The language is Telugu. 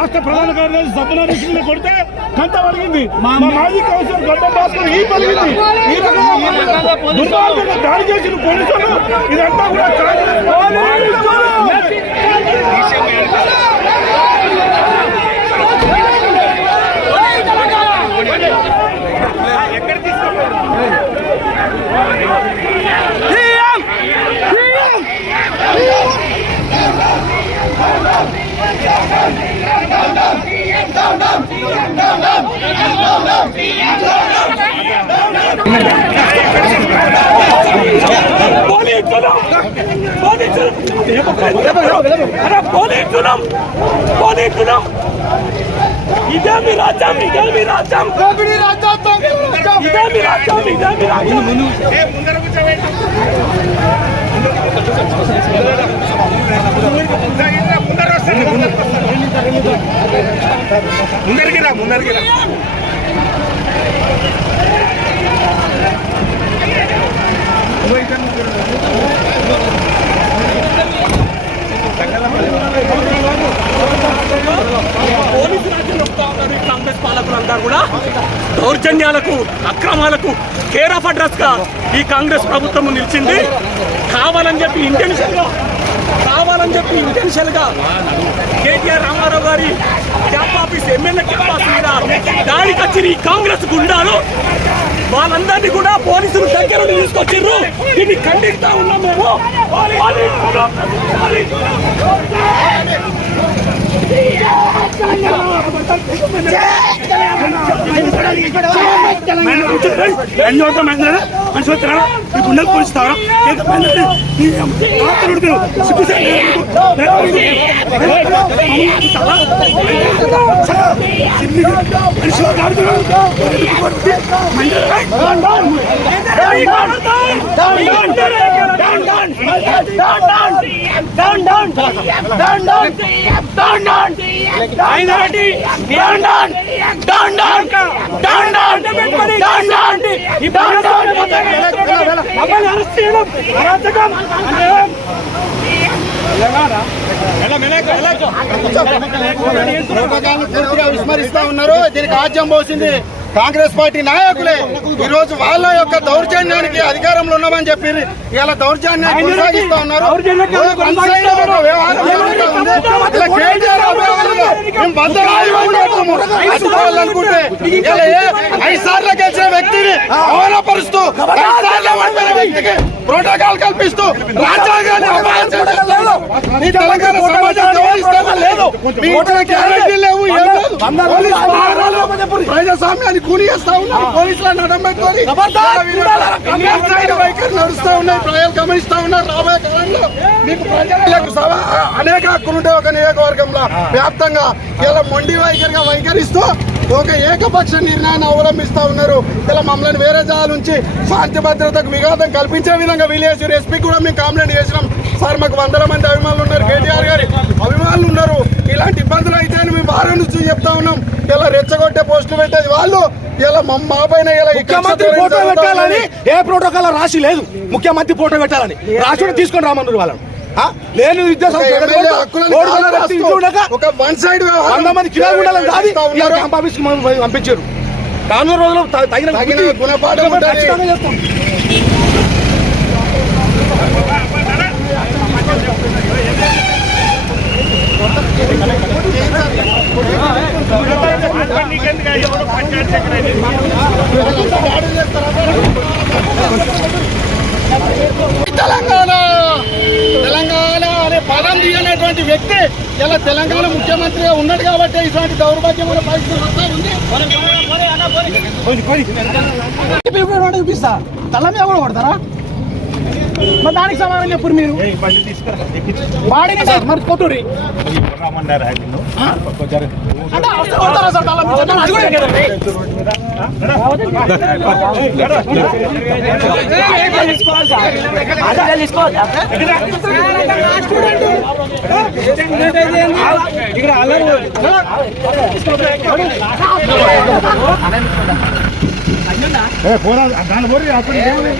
రాష్ట్ర ప్రధాన కార్యదర్శి సత్యనారాయణ కొడితే కంట పలిగింది. మా మాజీ కౌన్సిలర్ గడ్డం భాస్కర్ ఈ పలిగింది. ఈ రకంగా దాడి చేసిన పోలీసులు. ఇదంతా కూడా కాంగ్రెస్ ఇదే మీ రాజ్యం ఇదే మీ రాజ్యం ఇదే మీ రాజ్యం ఇదే మీ రాజ్యం ముందరికి రా ముందరికి రా. పోలీసు రాజ్యం ఉన్నారు ఈ కాంగ్రెస్ పాలకులంతా కూడా. దౌర్జన్యాలకు అక్రమాలకు కేర్ ఆఫ్ అడ్రస్గా ఈ కాంగ్రెస్ ప్రభుత్వం నిలిచింది. కావాలని చెప్పి ఇంటెన్షన్ కావాలని చెప్పి ఇంటెన్షన్ గా కేటీఆర్ రామారావు గారి camp office MLA camp office మీద దాడికి వచ్చిన ఈ కాంగ్రెస్ గుండాలు వాళ్ళందరినీ కూడా పోలీసులు దగ్గర నుండి తీసుకొచ్చిర్రు దీన్ని ఖండిస్తా ఉన్నాం మేము. పోలీసులు, పోలీసులు. అన్ని അറസ്റ്റ് ചെയ്യണം അരാജകം పూర్తిగా విస్మరిస్తా ఉన్నారు. దీనికి ఆజ్యం పోసింది కాంగ్రెస్ పార్టీ నాయకులే. ఈ రోజు వాళ్ళ యొక్క దౌర్జన్యానికి అధికారంలో ఉన్నామని చెప్పి ఇలా దౌర్జన్యాన్ని కొనసాగిస్తా ఉన్నారు. ఐదు సార్లు గెలిచిన వ్యక్తిని అవమానపరుస్తూ ప్రోటోకాల్ కల్పిస్తూ రాజ్యాంగాన్ని ప్రజాస్వామ్యాన్ని కూలియేస్తా ఉన్నారు పోలీసుల వైఖరి నడుస్తా ఉన్నాయి ప్రజలు గమనిస్తా ఉన్నారు. రాబోయే కాలంలో మీకు ప్రజలకు సవా- అనేక హక్కులు ఉంటాయి ఒక నియోజకవర్గంలో వ్యాప్తంగా ఇలా మొండి వైఖరిగా వైఖరిస్తూ ఒక ఏకపక్ష నిర్ణయాన్ని అవలంబిస్తా ఉన్నారు. ఇలా మమ్మల్ని వేరే జాల నుంచి శాంతి భద్రతకు విఘాతం కల్పించే విధంగా విలేజ్ ఎస్పీ కూడా మేము కంప్లైంట్ చేసినాం. సార్ మాకు వందల మంది అభిమానులు ఉన్నారు. కేటీఆర్ గారి అభిమానులు ఉన్నారు. ఇలాంటి ఇబ్బందులు అయితే అని మేము వారం నుంచి చెప్తా ఉన్నాం. ఇలా రెచ్చగొట్టే పోస్టులు పెట్టేది వాళ్ళు. ఇలా మా పైన ముఖ్యమంత్రి ఫోటో పెట్టాలని. ఏ ప్రోటోకాల్ రాసి లేదు. ముఖ్యమంత్రి ఫోటో పెట్టాలని. రాసుడు తీసుకొని రామన్నారు వాళ్ళని. ఆ? లేని ఉద్దేశం ఒక ఎమ్మెల్యే హక్కులను ఓడిపోయిన వ్యక్తి కాలరాస్తూ ఇంట్లో ఉండగా ఒక వన్ సైడ్ వంద మంది కిరాయి ఉండాలని కాదు చేస్తా ఉన్నారు. క్యాంప్ ఆఫీస్కి మమ్మల్ని పంపించారు రానున్న రోజుల్లో త- తగిన తగిన బుద్ధి గుణపాఠం ఉంటది. ఖచ్చితంగా చేస్తాం తెలంగాణ తెలంగాణ అనే కథం తీయనటువంటి వ్యక్తి ఇలా తెలంగాణ ముఖ్యమంత్రిగా ఉన్నాడు కాబట్టి ఇటువంటి దౌర్భాగ్యమైన పరిస్థితి వస్తా ఉంది చూపిస్తా? తల మీద కూడా కొడతారా? మరి దానికి సమాధానం చెప్పు మీరు వాడిని సార్ మరి కొట్టురి అంటే అవసరం పోరా దాని పోరి అప్పుడు ఏముంది